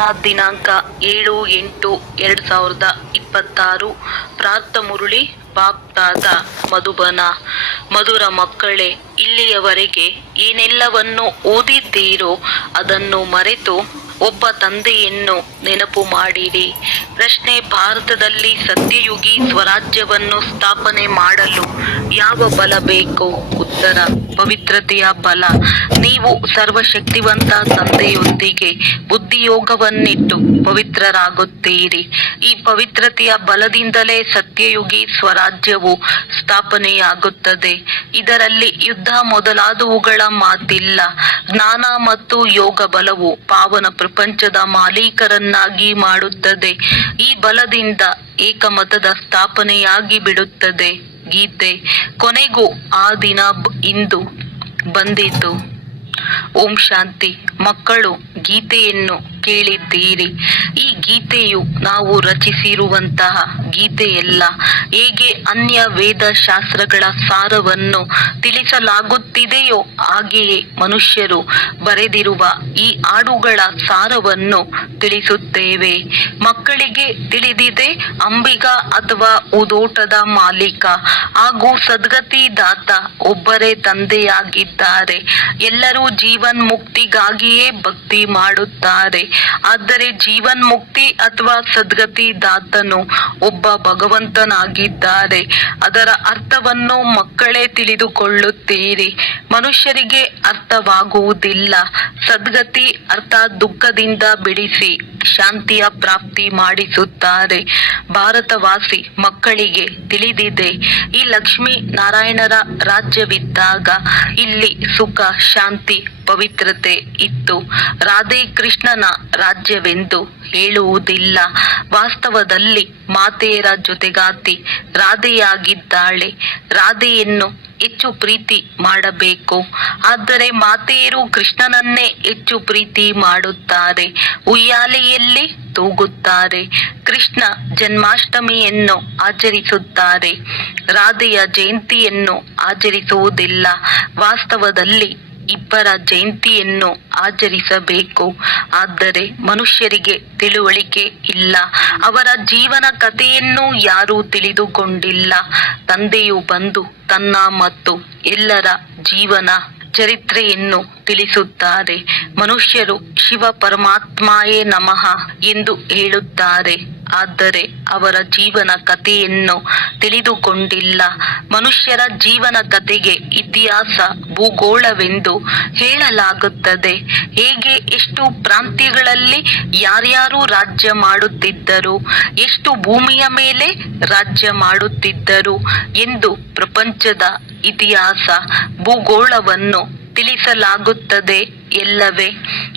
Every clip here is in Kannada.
ಇಂದಿನ ದಿನಾಂಕ 7/8/2026. ಪ್ರಾರ್ಥ ಮುರಳಿ ಬಾಪ್ತಾದ ಮಧುಬನ. ಮಧುರ ಮಕ್ಕಳೇ, ಇಲ್ಲಿಯವರೆಗೆ ಏನೆಲ್ಲವನ್ನು ಓದಿದ್ದೀರೋ ಅದನ್ನು ಮರೆತು ಒಬ್ಬ ತಂದೆಯನ್ನು ನೆನಪು ಮಾಡಿರಿ. ಪ್ರಶ್ನೆ: ಭಾರತದಲ್ಲಿ ಸತ್ಯಯುಗಿ ಸ್ವರಾಜ್ಯವನ್ನು ಸ್ಥಾಪನೆ ಮಾಡಲು ಯಾವ ಬಲ ಬೇಕು? ಉತ್ತರ: ಪವಿತ್ರತೆಯ ಬಲ. ನೀವು ಸರ್ವಶಕ್ತಿವಂತ ತಂದೆಯೊಂದಿಗೆ ಬುದ್ಧಿಯೋಗವನ್ನಿಟ್ಟು ಪವಿತ್ರರಾಗುತ್ತೀರಿ. ಈ ಪವಿತ್ರತೆಯ ಬಲದಿಂದಲೇ ಸತ್ಯಯುಗಿ ಸ್ವರಾಜ್ಯವು ಸ್ಥಾಪನೆಯಾಗುತ್ತದೆ. ಇದರಲ್ಲಿ ಯುದ್ಧ ಮೊದಲಾದವುಗಳ ಮಾತಿಲ್ಲ. ಜ್ಞಾನ ಮತ್ತು ಯೋಗ ಬಲವು ಪಾವನ ಪ್ರಪಂಚದ ಮಾಲೀಕರನ್ನಾಗಿ ಮಾಡುತ್ತದೆ. ಈ ಬಲದಿಂದ ಏಕಮತದ ಸ್ಥಾಪನೆಯಾಗಿ ಬಿಡುತ್ತದೆ. ಗೀತೆ: ಕೊನೆಗೂ ಆ ದಿನ ಇಂದು ಬಂದಿತು. ಓಂ ಶಾಂತಿ. ಮಕ್ಕಳು, ಗೀತೆಯನ್ನು ಕೇಳಿದ್ದೀರಿ. ಈ ಗೀತೆಯು ನಾವು ರಚಿಸಿರುವಂತಹ ಗೀತೆಯಲ್ಲ. ಹೇಗೆ ಅನ್ಯ ವೇದ ಶಾಸ್ತ್ರಗಳ ಸಾರವನ್ನು ತಿಳಿಸಲಾಗುತ್ತಿದೆಯೋ ಹಾಗೆಯೇ ಮನುಷ್ಯರು ಬರೆದಿರುವ ಈ ಹಾಡುಗಳ ಸಾರವನ್ನು ತಿಳಿಸುತ್ತೇವೆ. ಮಕ್ಕಳಿಗೆ ತಿಳಿದಿದೆ, ಅಂಬಿಗ ಅಥವಾ ಉದೋಟದ ಮಾಲೀಕ ಹಾಗೂ ಸದ್ಗತಿ ದಾತ ಒಬ್ಬರೇ ತಂದೆಯಾಗಿದ್ದಾರೆ. ಎಲ್ಲರೂ ಜೀವನ್ಮುಕ್ತಿಗಾಗಿಯೇ ಭಕ್ತಿ ಮಾಡುತ್ತಾರೆ. ಆದರೆ ಜೀವನ್ಮುಕ್ತಿ ಅಥವಾ ಸದ್ಗತಿ ದಾತನು ಒಬ್ಬ ಭಗವಂತನಾಗಿದ್ದಾರೆ. ಅದರ ಅರ್ಥವನ್ನು ಮಕ್ಕಳೇ ತಿಳಿದುಕೊಳ್ಳುತ್ತೀರಿ. ಮನುಷ್ಯರಿಗೆ ಅರ್ಥವಾಗುವುದಿಲ್ಲ. ಸದ್ಗತಿ ಅರ್ಥಾತ್ ದುಃಖದಿಂದ ಬಿಡಿಸಿ ಶಾಂತಿಯ ಪ್ರಾಪ್ತಿ ಮಾಡಿಸುತ್ತಾರೆ. ಭಾರತವಾಸಿ ಮಕ್ಕಳಿಗೆ ತಿಳಿದಿದೆ, ಈ ಲಕ್ಷ್ಮೀ ನಾರಾಯಣರ ರಾಜ್ಯವಿದ್ದಾಗ ಇಲ್ಲಿ ಸುಖ, ಶಾಂತಿ, ಪವಿತ್ರತೆ ಇತ್ತು. ರಾಧೆ ಕೃಷ್ಣನ ರಾಜ್ಯವೆಂದು ಹೇಳುವುದಿಲ್ಲ. ವಾಸ್ತವದಲ್ಲಿ ಮಾತೆಯರ ಜೊತೆಗಾತಿ ರಾಧೆಯಾಗಿದ್ದಾಳೆ. ರಾಧೆಯನ್ನು ಹೆಚ್ಚು ಪ್ರೀತಿ ಮಾಡಬೇಕು. ಆದರೆ ಮಾತೆಯರು ಕೃಷ್ಣನನ್ನೇ ಹೆಚ್ಚು ಪ್ರೀತಿ ಮಾಡುತ್ತಾರೆ. ಉಯ್ಯಾಲೆಯಲ್ಲಿ ತೂಗುತ್ತಾರೆ. ಕೃಷ್ಣ ಜನ್ಮಾಷ್ಟಮಿಯನ್ನು ಆಚರಿಸುತ್ತಾರೆ. ರಾಧೆಯ ಜಯಂತಿಯನ್ನು ಆಚರಿಸುವುದಿಲ್ಲ. ವಾಸ್ತವದಲ್ಲಿ ಇಬ್ಬರ ಜಯಂತಿಯನ್ನು ಆಚರಿಸಬೇಕು. ಆದರೆ ಮನುಷ್ಯರಿಗೆ ತಿಳುವಳಿಕೆ ಇಲ್ಲ. ಅವರ ಜೀವನ ಕಥೆಯನ್ನು ಯಾರೂ ತಿಳಿದುಕೊಂಡಿಲ್ಲ. ತಂದೆಯು ಬಂದು ತನ್ನ ಮತ್ತು ಎಲ್ಲರ ಜೀವನ ಚರಿತ್ರೆಯನ್ನು ತಿಳಿಸುತ್ತಾರೆ. ಮನುಷ್ಯರು ಶಿವ ಪರಮಾತ್ಮಾಯೇ ನಮಃ ಎಂದು ಹೇಳುತ್ತಾರೆ. ಆದರೆ ಅವರ ಜೀವನ ಕಥೆಯನ್ನು ತಿಳಿದುಕೊಂಡಿಲ್ಲ. ಮನುಷ್ಯರ ಜೀವನ ಕಥೆಗೆ ಇತಿಹಾಸ, ಭೂಗೋಳವೆಂದು ಹೇಳಲಾಗುತ್ತದೆ. ಹೇಗೆ ಎಷ್ಟು ಪ್ರಾಂತ್ಯಗಳಲ್ಲಿ ಯಾರ್ಯಾರು ರಾಜ್ಯ ಮಾಡುತ್ತಿದ್ದರು, ಎಷ್ಟು ಭೂಮಿಯ ಮೇಲೆ ರಾಜ್ಯ ಮಾಡುತ್ತಿದ್ದರು ಎಂದು ಪ್ರಪಂಚದ ಇತಿಹಾಸ, ಭೂಗೋಳವನ್ನು ತಿಳಿಸಲಾಗುತ್ತದೆ ಎಲ್ಲವೇ.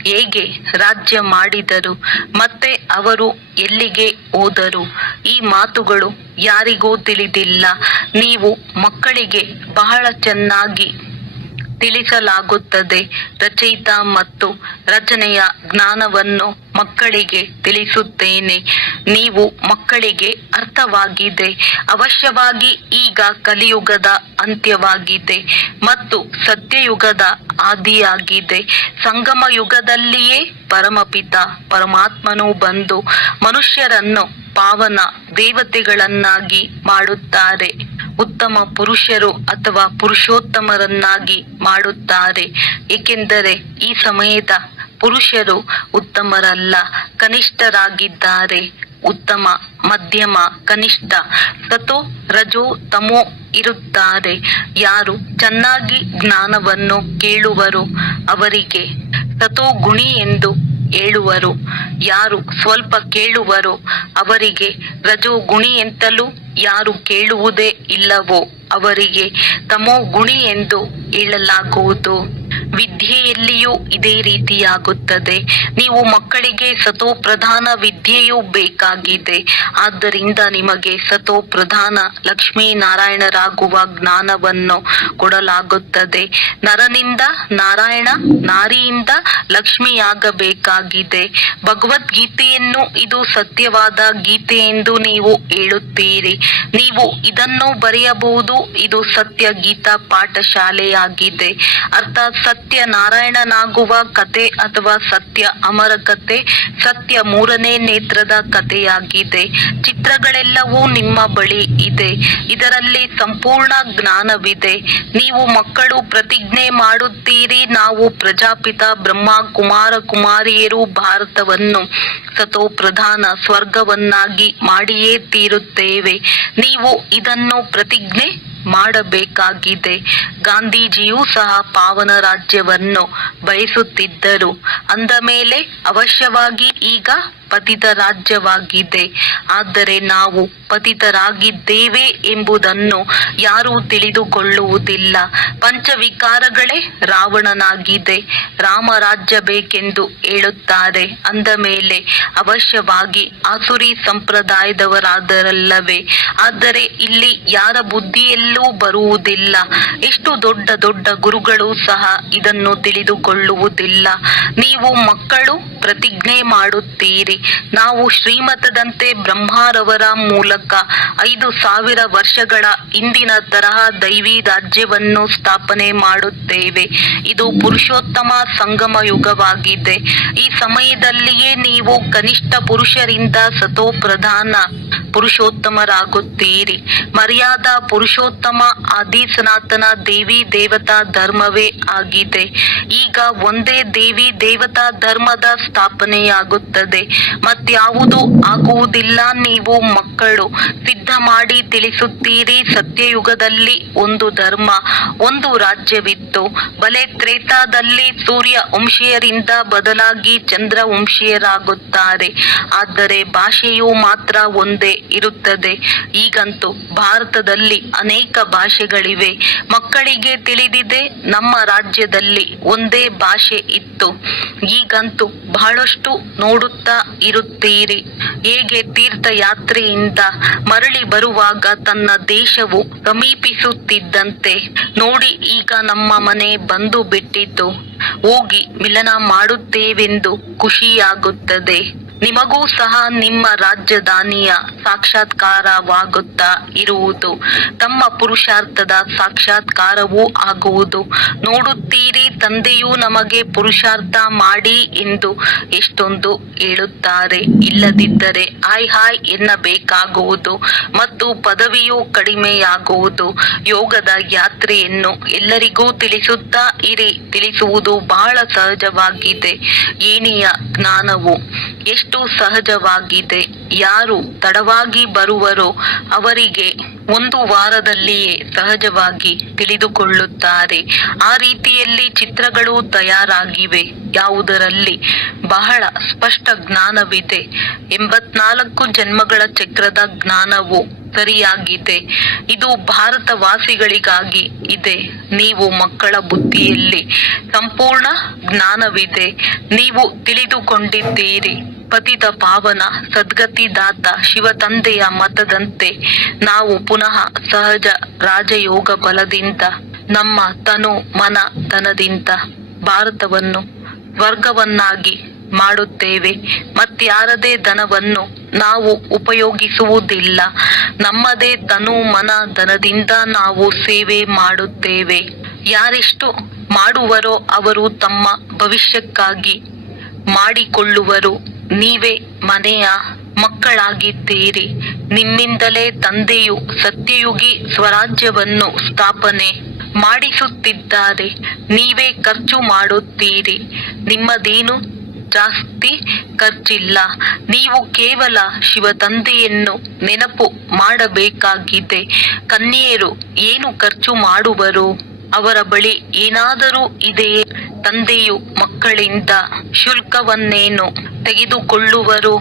ಹೇಗೆ ರಾಜ್ಯ ಮಾಡಿದರು ಮತ್ತೆ ಅವರು ಎಲ್ಲಿಗೆ ಹೋದರು, ಈ ಮಾತುಗಳು ಯಾರಿಗೂ ತಿಳಿದಿಲ್ಲ. ನೀವು ಮಕ್ಕಳಿಗೆ ಬಹಳ ಚೆನ್ನಾಗಿ ತಿಳಿಸಲಾಗುತ್ತದೆ. ರಚಯಿತ ಮತ್ತು ರಚನೆಯ ಜ್ಞಾನವನ್ನು ಮಕ್ಕಳಿಗೆ ತಿಳಿಸುತ್ತೇನೆ. ನೀವು ಮಕ್ಕಳಿಗೆ ಅರ್ಥವಾಗಿದೆ. ಅವಶ್ಯವಾಗಿ ಈಗ ಕಲಿಯುಗದ ಅಂತ್ಯವಾಗಿದೆ ಮತ್ತು ಸತ್ಯಯುಗದ ಆದಿಯಾಗಿದೆ. ಸಂಗಮ ಯುಗದಲ್ಲಿಯೇ ಪರಮಪಿತ ಪರಮಾತ್ಮನು ಬಂದು ಮನುಷ್ಯರನ್ನು ಪಾವನ ದೇವತೆಗಳನ್ನಾಗಿ ಮಾಡುತ್ತಾರೆ. ಉತ್ತಮ ಪುರುಷರು ಅಥವಾ ಪುರುಷೋತ್ತಮರನ್ನಾಗಿ ಮಾಡುತ್ತಾರೆ. ಏಕೆಂದರೆ ಈ ಸಮಯದ ಪುರುಷರು ಉತ್ತಮರಲ್ಲ, ಕನಿಷ್ಠರಾಗಿದ್ದಾರೆ. ಉತ್ತಮ, ಮಧ್ಯಮ, ಕನಿಷ್ಠ, ಸತೋ, ರಜೋ, ತಮೋ ಇರುತ್ತಾರೆ. ಯಾರು ಚೆನ್ನಾಗಿ ಜ್ಞಾನವನ್ನು ಕೇಳುವರು ಅವರಿಗೆ ಸತೋ ಗುಣಿ ಎಂದು ಹೇಳುವರು. ಯಾರು ಸ್ವಲ್ಪ ಕೇಳುವರೋ ಅವರಿಗೆ ರಜೋ ಗುಣಿ ಎಂತಲೂ, ಯಾರು ಕೇಳುವುದೇ ಇಲ್ಲವೋ ಅವರಿಗೆ ತಮೋ ಗುಣಿ ಎಂದು ಹೇಳಲಾಗುವುದು. ವಿದ್ಯೆಯಲ್ಲಿಯೂ ಇದೇ ರೀತಿಯಾಗುತ್ತದೆ. ನೀವು ಮಕ್ಕಳಿಗೆ ಸತೋ ಪ್ರಧಾನ ವಿದ್ಯೆಯೂ ಬೇಕಾಗಿದೆ. ಆದ್ದರಿಂದ ನಿಮಗೆ ಸತೋ ಪ್ರಧಾನ ಲಕ್ಷ್ಮೀನಾರಾಯಣರಾಗುವ ಜ್ಞಾನವನ್ನು ಕೊಡಲಾಗುತ್ತದೆ. ನರನಿಂದ ನಾರಾಯಣ, ನಾರಿಯಿಂದ ಲಕ್ಷ್ಮಿಯಾಗಬೇಕಾಗಿದೆ. ಭಗವದ್ಗೀತೆಯನ್ನು ಇದು ಸತ್ಯವಾದ ಗೀತೆ ಎಂದು ನೀವು ಹೇಳುತ್ತೀರಿ. ನೀವು ಇದನ್ನು ಬರೆಯಬಹುದು ಇದು ಸತ್ಯ ಗೀತಾ ಪಾಠಶಾಲೆಯಾಗಿದೆ. ಅರ್ಥಾತ್ ಸತ್ಯನಾರಾಯಣನಾಗುವ ಕತೆ ಅಥವಾ ಸತ್ಯ ಅಮರ ಕತೆ, ಸತ್ಯ ಮೂರನೇ ನೇತ್ರದ ಕಥೆಯಾಗಿದೆ. ಚಿತ್ರಗಳೆಲ್ಲವೂ ನಿಮ್ಮ ಬಳಿ ಇದೆ. ಇದರಲ್ಲಿ ಸಂಪೂರ್ಣ ಜ್ಞಾನವಿದೆ. ನೀವು ಮಕ್ಕಳು ಪ್ರತಿಜ್ಞೆ ಮಾಡುತ್ತೀರಿ, ನಾವು ಪ್ರಜಾಪಿತ ಬ್ರಹ್ಮ ಕುಮಾರ ಕುಮಾರಿಯರು ಭಾರತವನ್ನು ಸತೋ ಪ್ರಧಾನ ಸ್ವರ್ಗವನ್ನಾಗಿ ಮಾಡಿಯೇ ತೀರುತ್ತೇವೆ. ನೀವು ಇದನ್ನು ಪ್ರತಿಜ್ಞೆ ಮಾಡಬೇಕಾಗಿದೆ. ಗಾಂಧೀಜಿಯೂ ಸಹ ಪಾವನ ರಾಜ್ಯವನ್ನು ಬಯಸುತ್ತಿದ್ದರು. ಅಂದ ಮೇಲೆ ಅವಶ್ಯವಾಗಿ ಈಗ ಪತಿತ ರಾಜ್ಯವಾಗಿದೆ. ಆದರೆ ನಾವು ಪತಿತರಾಗಿದ್ದೇವೆ ಎಂಬುದನ್ನು ಯಾರೂ ತಿಳಿದುಕೊಳ್ಳುವುದಿಲ್ಲ. ಪಂಚವಿಕಾರಗಳೇ ರಾವಣನಾಗಿದೆ. ರಾಮರಾಜ್ಯ ಬೇಕೆಂದು ಹೇಳುತ್ತಾರೆ. ಅಂದ ಮೇಲೆ ಅವಶ್ಯವಾಗಿ ಆಸುರಿ ಸಂಪ್ರದಾಯದವರಾದರಲ್ಲವೇ? ಆದರೆ ಇಲ್ಲಿ ಯಾರ ಬುದ್ಧಿಯಲ್ಲೂ ಬರುವುದಿಲ್ಲ. ಎಷ್ಟು ದೊಡ್ಡ ದೊಡ್ಡ ಗುರುಗಳು ಸಹ ಇದನ್ನು ತಿಳಿದುಕೊಳ್ಳುವುದಿಲ್ಲ. ನೀವು ಮಕ್ಕಳು ಪ್ರತಿಜ್ಞೆ ಮಾಡುತ್ತೀರಿ, ನಾವು ಶ್ರೀಮತದಂತೆ ಬ್ರಹ್ಮರವರ ಮೂಲಕ 5000 ವರ್ಷಗಳ ಹಿಂದಿನ ತರಹ ದೈವಿ ರಾಜ್ಯವನ್ನು ಸ್ಥಾಪನೆ ಮಾಡುತ್ತೇವೆ. ಇದು ಪುರುಷೋತ್ತಮ ಸಂಗಮ ಯುಗವಾಗಿದೆ. ಈ ಸಮಯದಲ್ಲಿಯೇ ನೀವು ಕನಿಷ್ಠ ಪುರುಷರಿಂದ ಸತೋ ಪ್ರಧಾನ ಪುರುಷೋತ್ತಮರಾಗುತ್ತೀರಿ. ಮರ್ಯಾದಾ ಪುರುಷೋತ್ತಮ ಆದಿ ಸನಾತನ ದೇವಿ ದೇವತಾ ಧರ್ಮವೇ ಆಗಿದೆ. ಈಗ ಒಂದೇ ದೇವಿ ದೇವತಾ ಧರ್ಮದ ಸ್ಥಾಪನೆಯಾಗುತ್ತದೆ, ಮತ್ಯಾವುದೂ ಆಗುವುದಿಲ್ಲ. ನೀವು ಮಕ್ಕಳು ಸಿದ್ಧ ಮಾಡಿ ತಿಳಿಸುತ್ತೀರಿ. ಸತ್ಯಯುಗದಲ್ಲಿ ಒಂದು ಧರ್ಮ, ಒಂದು ರಾಜ್ಯವಿತ್ತು. ಬಲೆ ತ್ರೇತಾದಲ್ಲಿ ಸೂರ್ಯ ವಂಶೀಯರಿಂದ ಬದಲಾಗಿ ಚಂದ್ರ ವಂಶೀಯರಾಗುತ್ತಾರೆ. ಆದರೆ ಭಾಷೆಯು ಮಾತ್ರ ಒಂದೇ ಇರುತ್ತದೆ. ಈಗಂತೂ ಭಾರತದಲ್ಲಿ ಅನೇಕ ಭಾಷೆಗಳಿವೆ. ಮಕ್ಕಳಿಗೆ ತಿಳಿದಿದೆ, ನಮ್ಮ ರಾಜ್ಯದಲ್ಲಿ ಒಂದೇ ಭಾಷೆ ಇತ್ತು. ಈಗಂತೂ ಬಹಳಷ್ಟು ನೋಡುತ್ತಾ ಇರುತ್ತೀರಿ. ಹೇಗೆ ತೀರ್ಥಯಾತ್ರೆಯಿಂದ ಮರಳಿ ಬರುವಾಗ ತನ್ನ ದೇಶವು ಸಮೀಪಿಸುತ್ತಿದ್ದಂತೆ ನೋಡಿ, ಈಗ ನಮ್ಮ ಮನೆ ಬಂದು ಬಿಟ್ಟಿತು, ಹೋಗಿ ಮಿಲನ ಮಾಡುತ್ತೇವೆಂದು ಖುಷಿಯಾಗುತ್ತದೆ. ನಿಮಗೂ ಸಹ ನಿಮ್ಮ ರಾಜಧಾನಿಯ ಸಾಕ್ಷಾತ್ಕಾರವಾಗುತ್ತಾ ಇರುವುದು. ತಮ್ಮ ಪುರುಷಾರ್ಥದ ಸಾಕ್ಷಾತ್ಕಾರವೂ ಆಗುವುದು. ನೋಡುತ್ತೀರಿ, ತಂದೆಯು ನಮಗೆ ಪುರುಷಾರ್ಥ ಮಾಡಿ ಎಂದು ಎಷ್ಟೊಂದು ಹೇಳುತ್ತಾರೆ. ಇಲ್ಲದಿದ್ದರೆ ಹಾಯ್ ಹಾಯ್ ಎನ್ನಬೇಕಾಗುವುದು ಮತ್ತು ಪದವಿಯು ಕಡಿಮೆಯಾಗುವುದು. ಯೋಗದ ಯಾತ್ರೆಯನ್ನು ಎಲ್ಲರಿಗೂ ತಿಳಿಸುತ್ತಾ ಇರಿ. ತಿಳಿಸುವುದು ಬಹಳ ಸಹಜವಾಗಿದೆ. ಏಣಿಯ ಜ್ಞಾನವು ಎಷ್ಟು ಸಹಜವಾಗಿದೆ. ಯಾರು ತಡವಾಗಿ ಬರುವರೋ ಅವರಿಗೆ 1 ವಾರದಲ್ಲಿಯೇ ಸಹಜವಾಗಿ ತಿಳಿದುಕೊಳ್ಳುತ್ತಾರೆ. ಆ ರೀತಿಯಲ್ಲಿ ಚಿತ್ರಗಳು ತಯಾರಾಗಿವೆ. ಯಾವುದರಲ್ಲಿ ಬಹಳ ಸ್ಪಷ್ಟ ಜ್ಞಾನವಿದೆ. 84 ಜನ್ಮಗಳ ಚಕ್ರದ ಜ್ಞಾನವು ಸರಿಯಾಗಿದೆ. ಇದು ಭಾರತವಾಸಿಗಳಿಗಾಗಿ ಇದೆ. ನೀವು ಮಕ್ಕಳ ಬುದ್ಧಿಯಲ್ಲಿ ಸಂಪೂರ್ಣ ಜ್ಞಾನವಿದೆ. ನೀವು ತಿಳಿದುಕೊಂಡಿದ್ದೀರಿ. ಪತಿತ ಪಾವನ ಸದ್ಗತಿದಾತ ಶಿವ ತಂದೆಯ ಮತದಂತೆ ನಾವು ಪುನಃ ಸಹಜ ರಾಜಯೋಗ ಬಲದಿಂದ ನಮ್ಮ ತನು ಮನ ಧನದಿಂದ ಭಾರತವನ್ನು ಸ್ವರ್ಗವನ್ನಾಗಿ ಮಾಡುತ್ತೇವೆ. ಮತ್ಯಾರದೇ ಧನವನ್ನು ನಾವು ಉಪಯೋಗಿಸುವುದಿಲ್ಲ. ನಮ್ಮದೇ ತನು ಮನ ಧನದಿಂದ ನಾವು ಸೇವೆ ಮಾಡುತ್ತೇವೆ. ಯಾರೆಷ್ಟು ಮಾಡುವರೋ ಅವರು ತಮ್ಮ ಭವಿಷ್ಯಕ್ಕಾಗಿ ಮಾಡಿಕೊಳ್ಳುವರು. ನೀವೇ ಮನೆಯ ಮಕ್ಕಳಾಗಿದ್ದೀರಿ. ನಿಮ್ಮಿಂದಲೇ ತಂದೆಯು ಸತ್ಯಯುಗಿ ಸ್ವರಾಜ್ಯವನ್ನು ಸ್ಥಾಪನೆ ಮಾಡಿಸುತ್ತಿದ್ದಾರೆ. ನೀವೇ ಖರ್ಚು ಮಾಡುತ್ತೀರಿ. ನಿಮ್ಮದೇನು ಜಾಸ್ತಿ ಖರ್ಚಿಲ್ಲ. ನೀವು ಕೇವಲ ಶಿವ ತಂದೆಯನ್ನು ನೆನಪು ಮಾಡಬೇಕಾಗಿದೆ. ಕನ್ಯೆಯರು ಏನು ಖರ್ಚು ಮಾಡುವರು? ಅವರ ಬಳಿ ಏನಾದರೂ ಇದೆಯೇ? ತಂದೆಯು ಮಕ್ಕಳಿಂದ ಶುಲ್ಕವನ್ನೇನು ತೆಗೆದುಕೊಳ್ಳುವರು?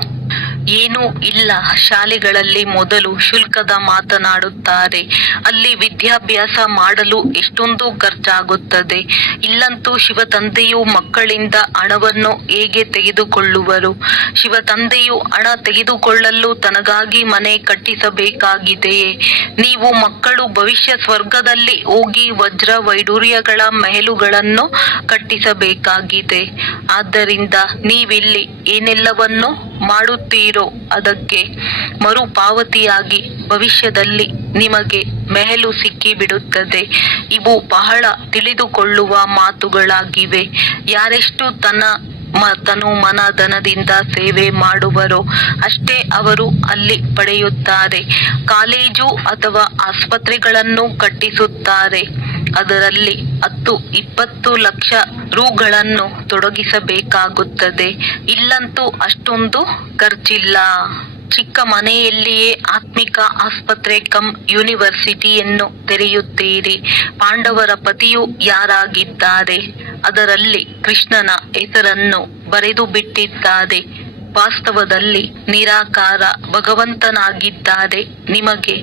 ಏನೂ ಇಲ್ಲ. ಶಾಲೆಗಳಲ್ಲಿ ಮೊದಲು ಶುಲ್ಕದ ಮಾತನಾಡುತ್ತಾರೆ. ಅಲ್ಲಿ ವಿದ್ಯಾಭ್ಯಾಸ ಮಾಡಲು ಎಷ್ಟೊಂದು ಖರ್ಚಾಗುತ್ತದೆ. ಇಲ್ಲಂತೂ ಶಿವ ತಂದೆಯು ಮಕ್ಕಳಿಂದ ಹಣವನ್ನು ಹೇಗೆ ತೆಗೆದುಕೊಳ್ಳುವರು? ಶಿವ ತಂದೆಯು ಹಣ ತೆಗೆದುಕೊಳ್ಳಲು ತನಗಾಗಿ ಮನೆ ಕಟ್ಟಿಸಬೇಕಾಗಿದೆಯೇ? ನೀವು ಮಕ್ಕಳು ಭವಿಷ್ಯ ಸ್ವರ್ಗದಲ್ಲಿ ಹೋಗಿ ವಜ್ರ ವೈಡೂರ್ಯಗಳ ಮಹಲುಗಳನ್ನು ಕಟ್ಟಿಸಬೇಕಾಗಿದೆ. ಆದ್ದರಿಂದ ನೀವಿಲ್ಲಿ ಏನೆಲ್ಲವನ್ನು ಮಾಡುತ್ತೀರೋ ಅದಕ್ಕೆ ಮರುಪಾವತಿಯಾಗಿ ಭವಿಷ್ಯದಲ್ಲಿ ನಿಮಗೆ ಮೆಹಲು ಸಿಕ್ಕಿಬಿಡುತ್ತದೆ. ಇವು ಬಹಳ ತಿಳಿದುಕೊಳ್ಳುವ ಮಾತುಗಳಾಗಿವೆ. ಯಾರೆಷ್ಟು ತನು ಮನ ಧನದಿಂದ ಸೇವೆ ಮಾಡುವರೋ ಅಷ್ಟೇ ಅವರು ಅಲ್ಲಿ ಪಡೆಯುತ್ತಾರೆ. ಕಾಲೇಜು ಅಥವಾ ಆಸ್ಪತ್ರೆಗಳನ್ನು ಕಟ್ಟಿಸುತ್ತಾರೆ. ಅದರಲ್ಲಿ 10-20 ಲಕ್ಷ ರುಗಳನ್ನು ತೊಡಗಿಸಬೇಕಾಗುತ್ತದೆ. ಇಲ್ಲಂತೂ ಅಷ್ಟೊಂದು ಖರ್ಚಿಲ್ಲ. ಚಿಕ್ಕ ಮನೆಯಲ್ಲಿಯೇ ಆತ್ಮಿಕ ಆಸ್ಪತ್ರೆ ಯೂನಿವರ್ಸಿಟಿಯನ್ನು ತೆರೆಯುತ್ತೀರಿ. ಪಾಂಡವರ ಪತಿಯು ಯಾರಾಗಿದ್ದಾರೆ? ಅದರಲ್ಲಿ ಕೃಷ್ಣನ ಹೆಸರನ್ನು ಬರೆದು ಬಿಟ್ಟಿದ್ದಾರೆ. ವಾಸ್ತವದಲ್ಲಿ ನಿರಾಕಾರ ಭಗವಂತನಾಗಿದ್ದಾರೆ. ನಿಮಗೆ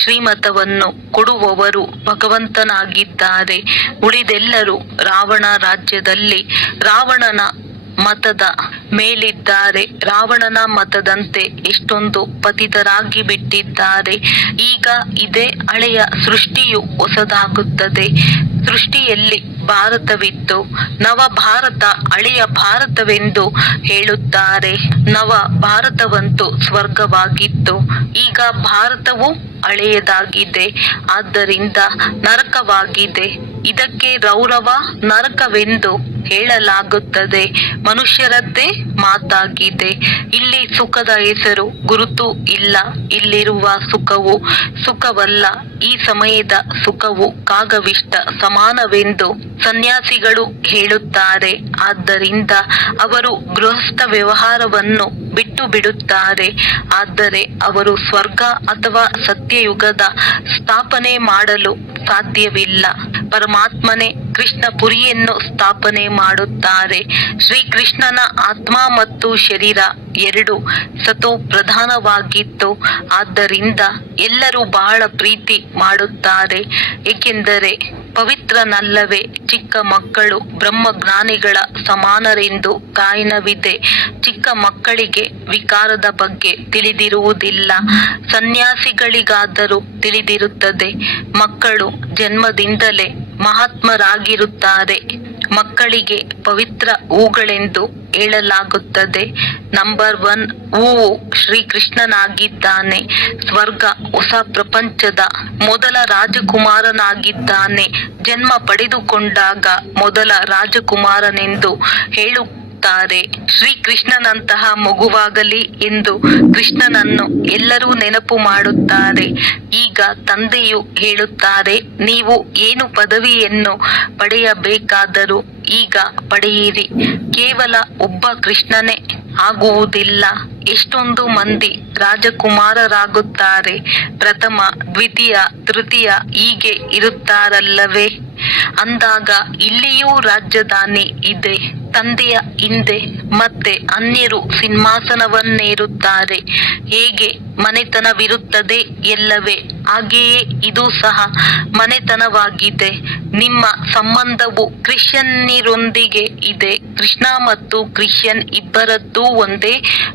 ಶ್ರೀಮತವನ್ನು ಕೊಡುವವರು ಭಗವಂತನಾಗಿದ್ದಾರೆ. ಉಳಿದೆಲ್ಲರೂ ರಾವಣ ರಾಜ್ಯದಲ್ಲಿ ರಾವಣನ ಮತದ ಮೇಲಿದ್ದಾರೆ. ರಾವಣನ ಮತದಂತೆ ಎಷ್ಟೊಂದು ಪತಿತರಾಗಿ ಬಿಟ್ಟಿದ್ದಾರೆ. ಈಗ ಇದೇ ಹಳೆಯ ಸೃಷ್ಟಿಯು ಹೊಸದಾಗುತ್ತದೆ. ಸೃಷ್ಟಿಯಲ್ಲಿ ಭಾರತವಿತ್ತು. ನವ ಭಾರತ ಹಳೆಯ ಭಾರತವೆಂದು ಹೇಳುತ್ತಾರೆ. ನವ ಭಾರತವಂತೂ ಸ್ವರ್ಗವಾಗಿತ್ತು. ಈಗ ಭಾರತವು ಹಳೆಯದಾಗಿದೆ, ಆದ್ದರಿಂದ ನರಕವಾಗಿದೆ. ಇದಕ್ಕೆ ರೌರವ ನರಕವೆಂದು ಹೇಳಲಾಗುತ್ತದೆ. ಮನುಷ್ಯರದ್ದೇ ಮಾತಾಗಿದೆ. ಇಲ್ಲಿ ಸುಖದ ಹೆಸರು ಗುರುತು ಇಲ್ಲ. ಇಲ್ಲಿರುವ ಸುಖವು ಸುಖವಲ್ಲ. ಈ ಸಮಯದ ಸುಖವು ಕಾಗವಿಷ್ಟ ಸಮಾನವೆಂದು ಸನ್ಯಾಸಿಗಳು ಹೇಳುತ್ತಾರೆ. ಆದ್ದರಿಂದ ಅವರು ಗೃಹಸ್ಥ ವ್ಯವಹಾರವನ್ನು ಬಿಟ್ಟು ಬಿಡುತ್ತಾರೆ. ಆದರೆ ಅವರು ಸ್ವರ್ಗ ಅಥವಾ ಸತ್ಯಯುಗದ ಸ್ಥಾಪನೆ ಮಾಡಲು ಸಾಧ್ಯವಿಲ್ಲ. ಪರಮಾತ್ಮನೇ ಕೃಷ್ಣಪುರಿಯನ್ನು ಸ್ಥಾಪನೆ ಮಾಡುತ್ತಾರೆ. ಶ್ರೀಕೃಷ್ಣನ ಆತ್ಮ ಮತ್ತು ಶರೀರ ಎರಡು ಸತೋ ಪ್ರಧಾನವಾಗಿತ್ತು. ಆದ್ದರಿಂದ ಎಲ್ಲರೂ ಬಹಳ ಪ್ರೀತಿ ಮಾಡುತ್ತಾರೆ, ಏಕೆಂದರೆ ಪವಿತ್ರನಲ್ಲವೇ? ಚಿಕ್ಕ ಮಕ್ಕಳು ಬ್ರಹ್ಮಜ್ಞಾನಿಗಳ ಸಮಾನರೆಂದು ಗಾಯನವಿದೆ. ಚಿಕ್ಕ ಮಕ್ಕಳಿಗೆ ವಿಕಾರದ ಬಗ್ಗೆ ತಿಳಿದಿರುವುದಿಲ್ಲ. ಸನ್ಯಾಸಿಗಳಿಗಾದರೂ ತಿಳಿದಿರುತ್ತದೆ. ಮಕ್ಕಳು ಜನ್ಮದಿಂದಲೇ ಮಹಾತ್ಮರಾಗಿರುತ್ತಾರೆ. ಮಕ್ಕಳಿಗೆ ಪವಿತ್ರ ಹೂಗಳೆಂದು ಹೇಳಲಾಗುತ್ತದೆ. ನಂಬರ್ 1 ಹೂವು ಶ್ರೀಕೃಷ್ಣನಾಗಿದ್ದಾನೆ. ಸ್ವರ್ಗ ಹೊಸ ಪ್ರಪಂಚದ ಮೊದಲ ರಾಜಕುಮಾರನಾಗಿದ್ದಾನೆ. ಜನ್ಮ ಪಡೆದುಕೊಂಡಾಗ ಮೊದಲ ರಾಜಕುಮಾರನೆಂದು ಶ್ರೀಕೃಷ್ಣನಂತಹ ಮಗುವಾಗಲಿ ಎಂದು ಕೃಷ್ಣನನ್ನು ಎಲ್ಲರೂ ನೆನಪು ಮಾಡುತ್ತಾರೆ. ಈಗ ತಂದೆಯು ಹೇಳುತ್ತಾರೆ, ನೀವು ಏನು ಪದವಿಯನ್ನು ಪಡೆಯಬೇಕಾದರೂ ಈಗ ಪಡೆಯಿರಿ. ಕೇವಲ ಒಬ್ಬ ಕೃಷ್ಣನೇ ಆಗುವುದಿಲ್ಲ. ಎಷ್ಟೊಂದು ಮಂದಿ ರಾಜಕುಮಾರರಾಗುತ್ತಾರೆ. ಪ್ರಥಮ, ದ್ವಿತೀಯ, ತೃತೀಯ ಹೀಗೆ ಇರುತ್ತಾರಲ್ಲವೇ? ಅಂದಾಗ ಇಲ್ಲಿಯೂ ರಾಜಧಾನಿ ಇದೆ. ತಂದೆಯ ಹಿಂದೆ ಮತ್ತೆ ಅನ್ಯರು ಸಿಂಹಾಸನವನ್ನೇರುತ್ತಾರೆ. ಹೇಗೆ ಮನೆತನವಿರುತ್ತದೆ ಎಲ್ಲವೇ ಹಾಗೆಯೇ ಇದು ಸಹ ಮನೆತನವಾಗಿದೆ. ನಿಮ್ಮ ಸಂಬಂಧವು ಕ್ರಿಶ್ಚಿಯನ್ನರೊಂದಿಗೆ ಇದೆ. ಕೃಷ್ಣ ಮತ್ತು ಕ್ರಿಶ್ಚಿಯನ್ ಇಬ್ಬರದ್ದೂ ಒಂದೇ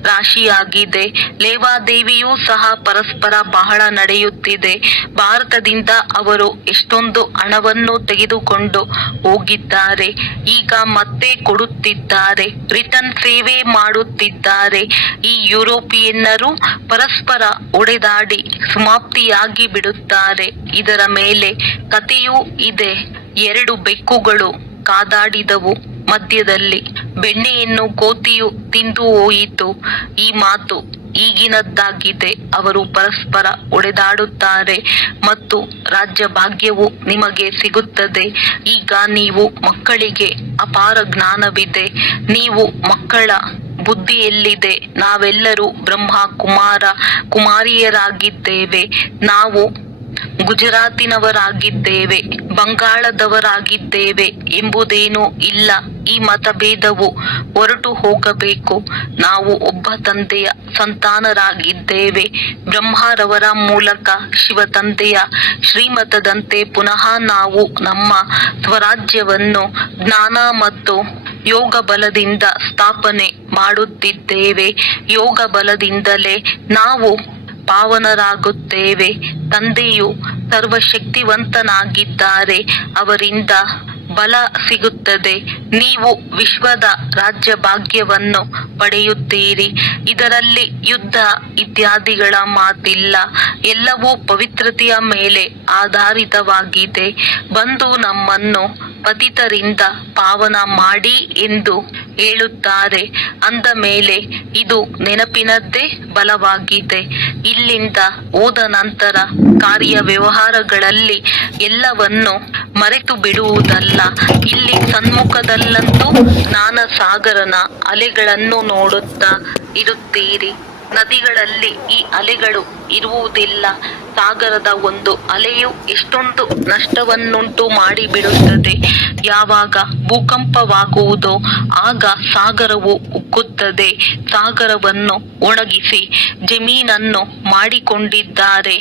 ರಾಶಿಯಾಗಿದೆ. ಲೇವಾದೇವಿಯೂ ಸಹ ಪರಸ್ಪರ ಬಹಳ ನಡೆಯುತ್ತಿದೆ. ಭಾರತದಿಂದ ಅವರು ಎಷ್ಟೊಂದು ಹಣವನ್ನು ತೆಗೆದುಕೊಂಡು ಹೋಗಿದ್ದಾರೆ. ಈಗ ಮತ್ತೆ ಕೊಡುತ್ತಿದ್ದಾರೆ. ರಿಟರ್ನ್ ಸೇವೆ ಮಾಡುತ್ತಿದ್ದಾರೆ. ಈ ಯುರೋಪಿಯನ್ನರು ಪರಸ್ಪರ ಒಡೆದಾಡಿ ಸಮಾಪ್ತಿಯಾಗಿ ಬಿಡುತ್ತಾರೆ. ಇದರ ಮೇಲೆ ಕಥೆಯೂ ಇದೆ. 2 ಬೆಕ್ಕುಗಳು ಕಾದಾಡಿದವು. ಮಧ್ಯದಲ್ಲಿ ಬೆಣ್ಣೆಯನ್ನು ಕೋತಿಯು ತಿಂದು ಹೋಯಿತು. ಈ ಮಾತು ಈಗಿನದ್ದಾಗಿದೆ. ಅವರು ಪರಸ್ಪರ ಒಡೆದಾಡುತ್ತಾರೆ ಮತ್ತು ರಾಜ್ಯ ಭಾಗ್ಯವು ನಿಮಗೆ ಸಿಗುತ್ತದೆ. ಈಗ ನೀವು ಮಕ್ಕಳಿಗೆ ಅಪಾರ ಜ್ಞಾನವಿದೆ. ನೀವು ಮಕ್ಕಳ ಬುದ್ಧಿಯಲ್ಲಿದೆ. ನಾವೆಲ್ಲರೂ ಬ್ರಹ್ಮ ಕುಮಾರಿಯರಾಗಿದ್ದೇವೆ. ನಾವು ಗುಜರಾತಿನವರಾಗಿದ್ದೇವೆ, ಬಂಗಾಳದವರಾಗಿದ್ದೇವೆ ಎಂಬುದೇನೂ ಇಲ್ಲ. ಈ ಮತಭೇದವು ಹೊರಟು ಹೋಗಬೇಕು. ನಾವು ಒಬ್ಬ ತಂದೆಯ ಸಂತಾನರಾಗಿದ್ದೇವೆ. ಬ್ರಹ್ಮರವರ ಮೂಲಕ ಶಿವ ತಂದೆಯ ಶ್ರೀಮತದಂತೆ ಪುನಃ ನಾವು ನಮ್ಮ ಸ್ವರಾಜ್ಯವನ್ನು ಜ್ಞಾನ ಮತ್ತು ಯೋಗ ಬಲದಿಂದ ಸ್ಥಾಪನೆ ಮಾಡುತ್ತಿದ್ದೇವೆ. ಯೋಗ ಬಲದಿಂದಲೇ ನಾವು ಪಾವನರಾಗುತ್ತೇವೆ. ತಂದೆಯು ಸರ್ವಶಕ್ತಿವಂತನಾಗಿದ್ದಾರೆ. ಅವರಿಂದ ಬಲ ಸಿಗುತ್ತದೆ. ನೀವು ವಿಶ್ವದ ರಾಜ್ಯ ಭಾಗ್ಯವನ್ನು ಪಡೆಯುತ್ತೀರಿ. ಇದರಲ್ಲಿ ಯುದ್ಧ ಇತ್ಯಾದಿಗಳ ಮಾತಿಲ್ಲ. ಎಲ್ಲವೂ ಪವಿತ್ರತೆಯ ಮೇಲೆ ಆಧಾರಿತವಾಗಿದೆ. ಬಂದು ನಮ್ಮನ್ನು ಪತಿತರಿಂದ ಪಾವನ ಮಾಡಿ ಎಂದು ಹೇಳುತ್ತಾರೆ. ಅಂದ ಮೇಲೆ ಇದು ನೆನಪಿನದ್ದೇ ಬಲವಾಗಿದೆ. ಇಲ್ಲಿಂದ ಹೋದ ನಂತರ ಕಾರ್ಯ ವ್ಯವಹಾರಗಳಲ್ಲಿ ಎಲ್ಲವನ್ನು ಮರೆತು ಬಿಡುವುದಲ್ಲ. ಇಲ್ಲಿ ಸನ್ಮುಖದಲ್ಲಂತೂ ಜ್ಞಾನ ಸಾಗರನ ಅಲೆಗಳನ್ನು ನೋಡುತ್ತಾ ಇರುತ್ತೀರಿ. ನದಿಗಳಲ್ಲಿ ಈ ಅಲೆಗಳು ಇರುವುದಿಲ್ಲ. ಸಾಗರದ ಒಂದು ಅಲೆಯು ಎಷ್ಟೊಂದು ನಷ್ಟವನ್ನುಂಟು ಮಾಡಿಬಿಡುತ್ತದೆ. ಯಾವಾಗ ಭೂಕಂಪವಾಗುವುದೋ ಆಗ ಸಾಗರವು ಉಕ್ಕುತ್ತದೆ. ಸಾಗರವನ್ನು ಒಣಗಿಸಿ ಜಮೀನನ್ನು ಮಾಡಿಕೊಂಡಿದ್ದಾರೆ.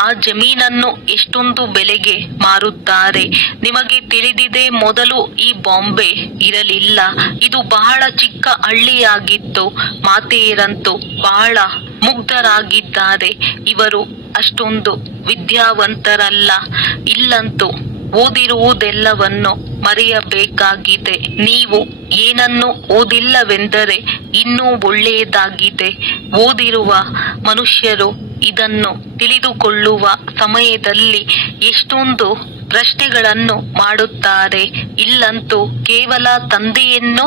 ಆ ಜಮೀನನ್ನು ಎಷ್ಟೊಂದು ಬೆಲೆಗೆ ಮಾರುತ್ತಾರೆ. ನಿಮಗೆ ತಿಳಿದಿದೆ, ಮೊದಲು ಈ ಬಾಂಬೆ ಇರಲಿಲ್ಲ. ಇದು ಬಹಳ ಚಿಕ್ಕ ಹಳ್ಳಿಯಾಗಿತ್ತು. ಮಾತೆಯರಂತೂ ಬಹಳ ಮುಗ್ಧರಾಗಿದ್ದಾರೆ. ಇವರು ಅಷ್ಟೊಂದು ವಿದ್ಯಾವಂತರಲ್ಲ. ಇಲ್ಲಂತೂ ಓದಿರುವುದೆಲ್ಲವನ್ನು ಮರೆಯಬೇಕಾಗಿದೆ. ನೀವು ಏನನ್ನು ಓದಿಲ್ಲವೆಂದರೆ ಇನ್ನೂ ಒಳ್ಳೆಯದಾಗಿದೆ. ಓದಿರುವ ಮನುಷ್ಯರು ಇದನ್ನು ತಿಳಿದುಕೊಳ್ಳುವ ಸಮಯದಲ್ಲಿ ಎಷ್ಟೊಂದು ಪ್ರಶ್ನೆಗಳನ್ನು ಮಾಡುತ್ತಾರೆ. ಇಲ್ಲಂತೂ ಕೇವಲ ತಂದೆಯನ್ನು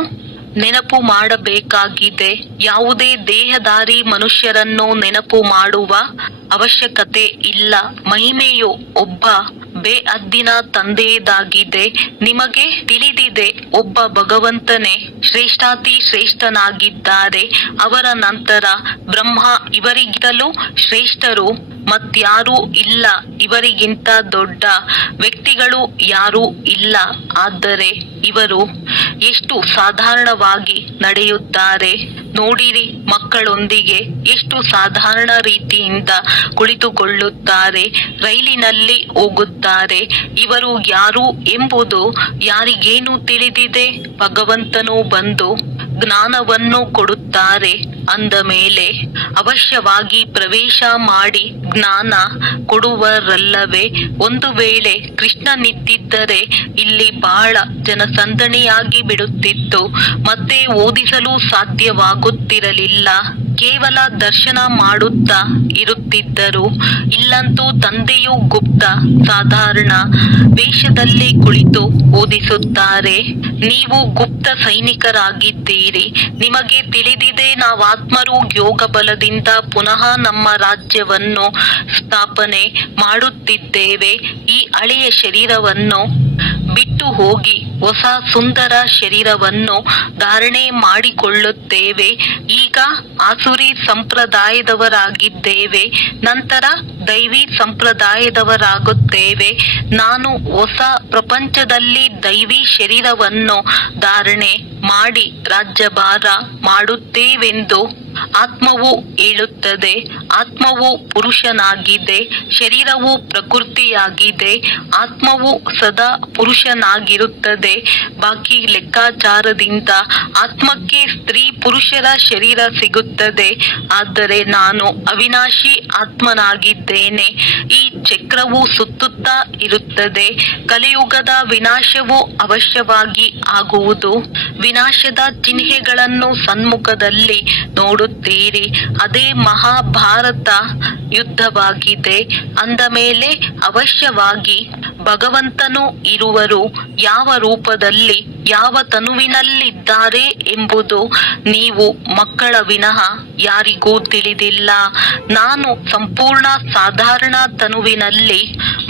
ನೆನಪು ಮಾಡಬೇಕಾಗಿದೆ. ಯಾವುದೇ ದೇಹಧಾರಿ ಮನುಷ್ಯರನ್ನು ನೆನಪು ಮಾಡುವ ಅವಶ್ಯಕತೆ ಇಲ್ಲ. ಮಹಿಮೆಯು ಒಬ್ಬ ಬೇಅದ್ದಿನ ತಂದೆಯದಾಗಿದೆ. ನಿಮಗೆ ತಿಳಿದಿದೆ, ಒಬ್ಬ ಭಗವಂತನೇ ಶ್ರೇಷ್ಠಾತಿ ಶ್ರೇಷ್ಠನಾಗಿದ್ದಾರೆ. ಅವರ ನಂತರ ಬ್ರಹ್ಮ. ಇವರಿಗಿಂತಲೂ ಶ್ರೇಷ್ಠರು ಮತ್ಯಾರೂ ಇಲ್ಲ. ಇವರಿಗಿಂತ ದೊಡ್ಡ ವ್ಯಕ್ತಿಗಳು ಯಾರೂ ಇಲ್ಲ. ಆದರೆ ಇವರು ಎಷ್ಟು ಸಾಧಾರಣವಾಗಿ ನಡೆಯುತ್ತಾರೆ ನೋಡಿರಿ. ಮಕ್ಕಳೊಂದಿಗೆ ಎಷ್ಟು ಸಾಧಾರಣ ರೀತಿಯಿಂದ ಕುಳಿತುಕೊಳ್ಳುತ್ತಾರೆ. ರೈಲಿನಲ್ಲಿ ಹೋಗುತ್ತಾರೆ. ಇವರು ಯಾರು ಎಂಬುದು ಯಾರಿಗೇನು ತಿಳಿದಿದೆ? ಭಗವಂತನು ಬಂದು ಜ್ಞಾನವನ್ನು ಕೊಡುತ್ತಾರೆ. ಅಂದ ಮೇಲೆ ಅವಶ್ಯವಾಗಿ ಪ್ರವೇಶ ಮಾಡಿ ಜ್ಞಾನ ಕೊಡುವರಲ್ಲವೇ? ಒಂದು ವೇಳೆ ಕೃಷ್ಣನಿದ್ದಿದ್ದರೆ ಇಲ್ಲಿ ಬಹಳ ಜನಸಂದಣಿಯಾಗಿ ಬಿಡುತ್ತಿತ್ತು. ಮತ್ತೆ ಓದಿಸಲು ಸಾಧ್ಯವಾಗುತ್ತಿರಲಿಲ್ಲ. ಕೇವಲ ದರ್ಶನ ಮಾಡುತ್ತಾ ಇರುತ್ತಿದ್ದರು. ಇಲ್ಲಂತೂ ತಂದೆಯು ಗುಪ್ತ ಸಾಧಾರಣ ವೇಷದಲ್ಲಿ ಕುಳಿತು ಓದಿಸುತ್ತಾರೆ. ನೀವು ಗುಪ್ತ ಸೈನಿಕರಾಗಿದ್ದೀರಿ. ನಿಮಗೆ ತಿಳಿದಿದೆ, ನಾವಾತ್ಮರು ಯೋಗ ಬಲದಿಂದ ಪುನಃ ನಮ್ಮ ರಾಜ್ಯವನ್ನು ಸ್ಥಾಪನೆ ಮಾಡುತ್ತಿದ್ದೇವೆ. ಈ ಹಳೆಯ ಶರೀರವನ್ನು ಬಿಟ್ಟು ಹೋಗಿ ಹೊಸ ಸುಂದರ ಶರೀರವನ್ನು ಧಾರಣೆ ಮಾಡಿಕೊಳ್ಳುತ್ತೇವೆ. ಈಗ ಆಸುರಿ ಸಂಪ್ರದಾಯದವರಾಗಿದ್ದೇವೆ, ನಂತರ ದೈವಿ ಸಂಪ್ರದಾಯದವರಾಗುತ್ತೇವೆ. ನಾನು ಹೊಸ ಪ್ರಪಂಚದಲ್ಲಿ ದೈವಿ ಶರೀರವನ್ನು ಧಾರಣೆ ಮಾಡಿ ರಾಜ್ಯಭಾರ ಮಾಡುತ್ತೇವೆಂದು ಆತ್ಮವು ಹೇಳುತ್ತದೆ. ಆತ್ಮವು ಪುರುಷನಾಗಿದೆ, ಶರೀರವು ಪ್ರಕೃತಿಯಾಗಿದೆ. ಆತ್ಮವು ಸದಾ ಪುರುಷನಾಗಿರುತ್ತದೆ. ಬಾಕಿ ಲೆಕ್ಕಾಚಾರದಿಂದ ಆತ್ಮಕ್ಕೆ ಸ್ತ್ರೀ ಪುರುಷರ ಶರೀರ ಸಿಗುತ್ತದೆ. ಆದರೆ ನಾನು ಅವಿನಾಶಿ ಆತ್ಮನಾಗಿದ್ದೇನೆ. ಈ ಚಕ್ರವು ಸುತ್ತುತ್ತಾ ಇರುತ್ತದೆ. ಕಲಿಯುಗದ ವಿನಾಶವು ಅವಶ್ಯವಾಗಿ ಆಗುವುದು. ವಿನಾಶದ ಚಿಹ್ನೆಗಳನ್ನು ಸನ್ಮುಖದಲ್ಲಿ ನೋಡುತ್ತೀರಿ. ಅದೇ ಮಹಾಭಾರತ ಯುದ್ಧವಾಗಿದೆ. ಅಂದ ಮೇಲೆ ಅವಶ್ಯವಾಗಿ ಭಗವಂತನು ಇರುವರು. ಯಾವ ರೂಪದಲ್ಲಿ, ಯಾವ ತನುವಿನಲ್ಲಿದ್ದಾರೆ ಎಂಬುದು ನೀವು ಮಕ್ಕಳ ವಿನಃ ಯಾರಿಗೂ ತಿಳಿದಿಲ್ಲ. ನಾನು ಸಂಪೂರ್ಣ ಸಾಧಾರಣ ತನುವಿನಲ್ಲಿ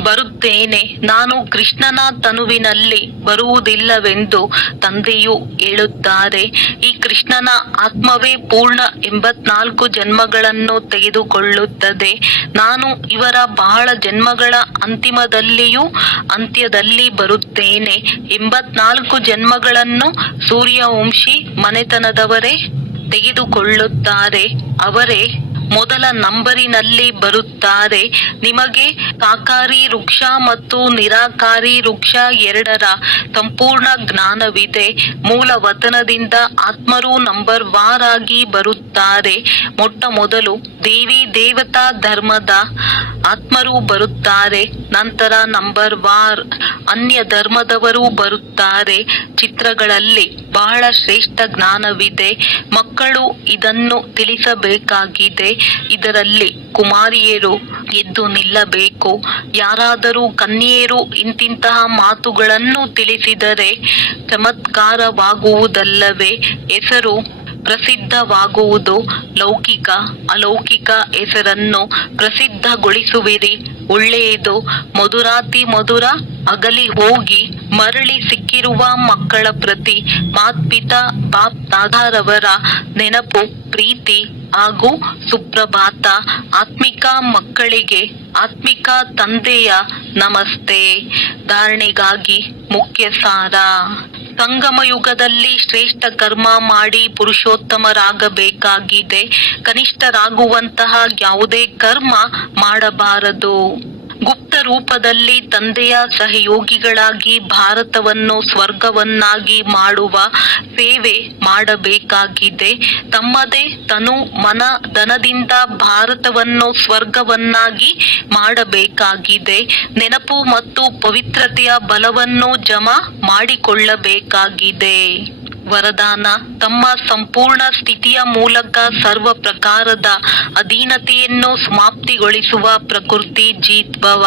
ಬರುತ್ತೇನೆ. ನಾನು ಕೃಷ್ಣನ ತನುವಿನಲ್ಲಿ ಬರುವುದಿಲ್ಲವೆಂದು ತಂದೆಯು ಹೇಳುತ್ತಾರೆ. ಈ ಕೃಷ್ಣನ ಆತ್ಮವೇ ಪೂರ್ಣ 84 ಜನ್ಮಗಳನ್ನು ತೆಗೆದುಕೊಳ್ಳುತ್ತದೆ. ನಾನು ಇವರ ಬಹಳ ಜನ್ಮಗಳ ಅಂತಿಮದಲ್ಲಿಯೂ ಅಂತ್ಯದಲ್ಲಿ ಬರುತ್ತೇನೆ. 84 ಜನ್ಮಗಳನ್ನು ಸೂರ್ಯವಂಶಿ ಮನೆತನದವರೇ ತೆಗೆದುಕೊಳ್ಳುತ್ತಾರೆ. ಅವರೇ ಮೊದಲ ನಂಬರಿನಲ್ಲಿ ಬರುತ್ತಾರೆ. ನಿಮಗೆ ಸಾಕಾರಿ ವೃಕ್ಷ ಮತ್ತು ನಿರಾಕಾರಿ ವೃಕ್ಷ ಎರಡರ ಸಂಪೂರ್ಣ ಜ್ಞಾನವಿದೆ. ಮೂಲ ವತನದಿಂದ ಆತ್ಮರು ನಂಬರ್ ವಾರ್ ಆಗಿ ಬರುತ್ತಾರೆ. ಮೊಟ್ಟ ಮೊದಲು ದೇವಿ ದೇವತಾ ಧರ್ಮದ ಆತ್ಮರು ಬರುತ್ತಾರೆ. ನಂತರ ನಂಬರ್ ವಾರ್ ಅನ್ಯ ಧರ್ಮದವರು ಬರುತ್ತಾರೆ. ಚಿತ್ರಗಳಲ್ಲಿ ಬಹಳ ಶ್ರೇಷ್ಠ ಜ್ಞಾನವಿದೆ. ಮಕ್ಕಳು ಇದನ್ನು ತಿಳಿಸಬೇಕಾಗಿದೆ. ಇದರಲ್ಲಿ ಕುಮಾರಿಯರು ಎದ್ದು ನಿಲ್ಲಬೇಕು. ಯಾರಾದರೂ ಕನ್ಯೆಯರು ಇಂತಿಂತಹ ಮಾತುಗಳನ್ನು ತಿಳಿಸಿದರೆ ಚಮತ್ಕಾರವಾಗುವುದಲ್ಲವೇ ಹೆಸರು ಪ್ರಸಿದ್ಧವಾಗುವುದು. ಲೌಕಿಕ ಅಲೌಕಿಕ ಹೆಸರನ್ನು ಪ್ರಸಿದ್ಧಗೊಳಿಸುವಿರಿ. ಒಳ್ಳೆಯದು. ಮಧುರಾತಿ ಮಧುರ ಅಗಲಿ ಹೋಗಿ ಮರಳಿ ಸಿಕ್ಕಿರುವ ಮಕ್ಕಳ ಪ್ರತಿ ಮಾತ್ಪಿತಾ ಬಾಪ್ ದಾದಾರವರ ನೆನಪು, ಪ್ರೀತಿ ಹಾಗೂ ಸುಪ್ರಭಾತ. ಆತ್ಮಿಕ ಮಕ್ಕಳಿಗೆ ಆತ್ಮಿಕ ತಂದೆಯ ನಮಸ್ತೆ. ಧಾರಣೆಗಾಗಿ ಮುಖ್ಯ ಸಾರ: ಸಂಗಮ ಯುಗದಲ್ಲಿ ಶ್ರೇಷ್ಠ ಕರ್ಮ ಮಾಡಿ ಪುರುಷೋತ್ತಮರಾಗಬೇಕಾಗಿದೆ. ಕನಿಷ್ಠರಾಗುವಂತಹ ಯಾವುದೇ ಕರ್ಮ ಮಾಡಬಾರದು. ಗುಪ್ತ ರೂಪದಲ್ಲಿ ತಂದೆಯ ಸಹಯೋಗಿಗಳಾಗಿ ಭಾರತವನ್ನು ಸ್ವರ್ಗವನ್ನಾಗಿ ಮಾಡುವ ಸೇವೆ ಮಾಡಬೇಕಾಗಿದೆ. ತಮ್ಮದೇ ತನು ಮನ ಧನದಿಂದ ಭಾರತವನ್ನು ಸ್ವರ್ಗವನ್ನಾಗಿ ಮಾಡಬೇಕಾಗಿದೆ. ನೆನಪು ಮತ್ತು ಪವಿತ್ರತೆಯ ಬಲವನ್ನು ಜಮಾ ಮಾಡಿಕೊಳ್ಳಬೇಕಾಗಿದೆ. ವರದಾನ: ತಮ್ಮ ಸಂಪೂರ್ಣ ಸ್ಥಿತಿಯ ಮೂಲಕ ಸರ್ವ ಪ್ರಕಾರದ ಅಧೀನತೆಯನ್ನು ಸಮಾಪ್ತಿಗೊಳಿಸುವ ಪ್ರಕೃತಿ ಜೀತ್ಭವ.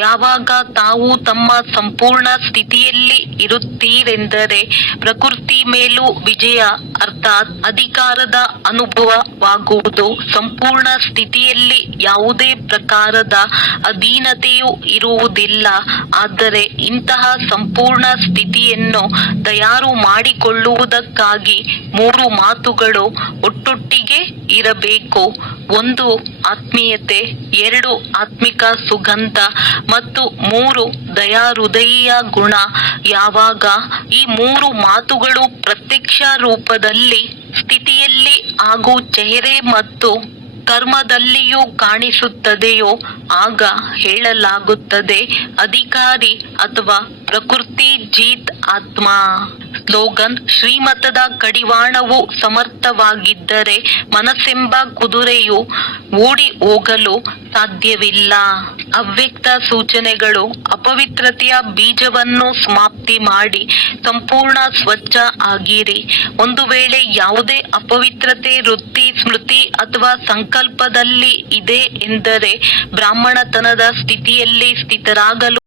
ಯಾವಾಗ ತಾವು ತಮ್ಮ ಸಂಪೂರ್ಣ ಸ್ಥಿತಿಯಲ್ಲಿ ಇರುತ್ತೀರೆಂದರೆ ಪ್ರಕೃತಿ ಮೇಲೂ ವಿಜಯ ಅರ್ಥಾತ್ ಅಧಿಕಾರದ ಅನುಭವವಾಗುವುದು. ಸಂಪೂರ್ಣ ಸ್ಥಿತಿಯಲ್ಲಿ ಯಾವುದೇ ಪ್ರಕಾರದ ಅಧೀನತೆಯೂ ಇರುವುದಿಲ್ಲ. ಆದರೆ ಇಂತಹ ಸಂಪೂರ್ಣ ಸ್ಥಿತಿಯನ್ನು ತಯಾರು ಮಾಡಿಕೊಳ್ಳುವುದಕ್ಕಾಗಿ 3 ಮಾತುಗಳು ಒಟ್ಟೊಟ್ಟಿಗೆ ಇರಬೇಕು. 1 ಆತ್ಮೀಯತೆ, 2 ಆತ್ಮಿಕ ಸುಗಂಧ ಮತ್ತು 3 ದಯಾಹೃದಯಿಯ ಗುಣ. ಯಾವಾಗ ಈ 3 ಮಾತುಗಳು ಪ್ರತ್ಯಕ್ಷ ರೂಪದಲ್ಲಿ ಸ್ಥಿತಿಯಲ್ಲಿ ಹಾಗೂ ಚೆಹರೆ ಮತ್ತು ಕರ್ಮದಲ್ಲಿಯೂ ಕಾಣಿಸುತ್ತದೆಯೋ ಆಗ ಹೇಳಲಾಗುತ್ತದೆ ಅಧಿಕಾರಿ ಅಥವಾ ಪ್ರಕೃತಿ ಜೀತ್ ಆತ್ಮ. ಸ್ಲೋಗನ್: ಶ್ರೀಮತದ ಕಡಿವಾಣವು ಸಮರ್ಥವಾಗಿದ್ದರೆ ಮನಸ್ಸೆಂಬ ಕುದುರೆಯು ಓಡಿ ಹೋಗಲು ಸಾಧ್ಯವಿಲ್ಲ. ಅವ್ಯಕ್ತ ಸೂಚನೆಗಳು: ಅಪವಿತ್ರತೆಯ ಬೀಜವನ್ನು ಸಮಾಪ್ತಿ ಮಾಡಿ ಸಂಪೂರ್ಣ ಸ್ವಚ್ಛ ಆಗಿರಿ. ಒಂದು ವೇಳೆ ಯಾವುದೇ ಅಪವಿತ್ರತೆ ವೃತ್ತಿ, ಸ್ಮೃತಿ ಅಥವಾ ಸಂಕಲ್ಪದಲ್ಲಿ ಇದೆ ಎಂದರೆ ಬ್ರಾಹ್ಮಣತನದ ಸ್ಥಿತಿಯಲ್ಲಿ ಸ್ಥಿತರಾಗಲು